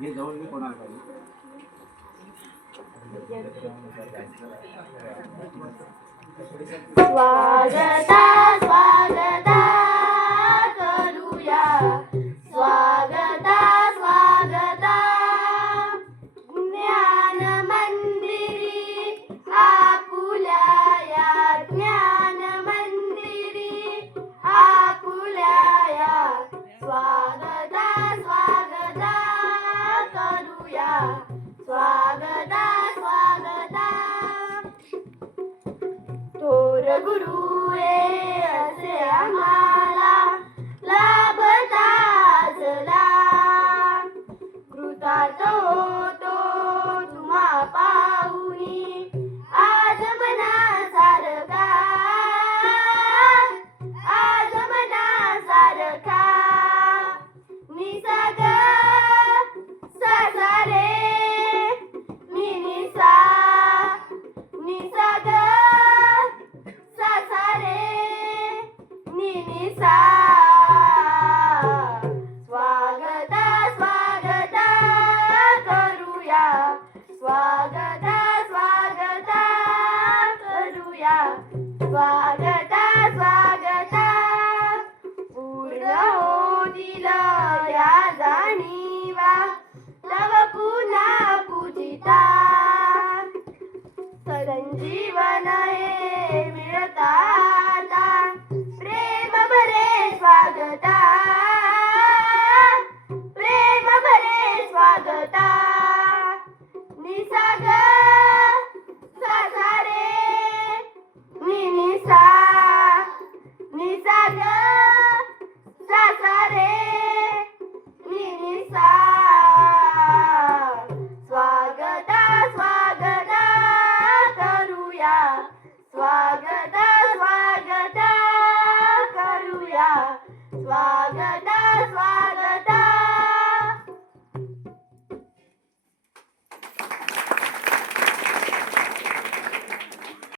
हे जवळ मी कोणाला पाहिजे स्वागता स्वागता करूया स्वागता स्वागता ज्ञान मंदिरी आपुल्या या ज्ञान मंदिरी आपुल्या या स्वागता स्वागता करूया स्वागता स्वागता थोर गुरु असे आम्हाला लाभता असला कृतार्थ होतो तुम्हा पाहुनी आज मनासारखा आज मनासारखा निसर्ग सासारे मी निसर्ग निसा स्वागता स्वागता करूया स्वागता स्वागता करूया स्वागता स्वागता पूर्ण होतील या जाणीवा तव पुन्हा पूजिता संजीवन हे मिळता प्रेम भरे स्वागता प्रेम भरे स्वागता निसर्ग सासारे निसा निसर्ग सासारे निसा स्वागता स्वागता करूया स्वागता स्वागता करूया स्वागता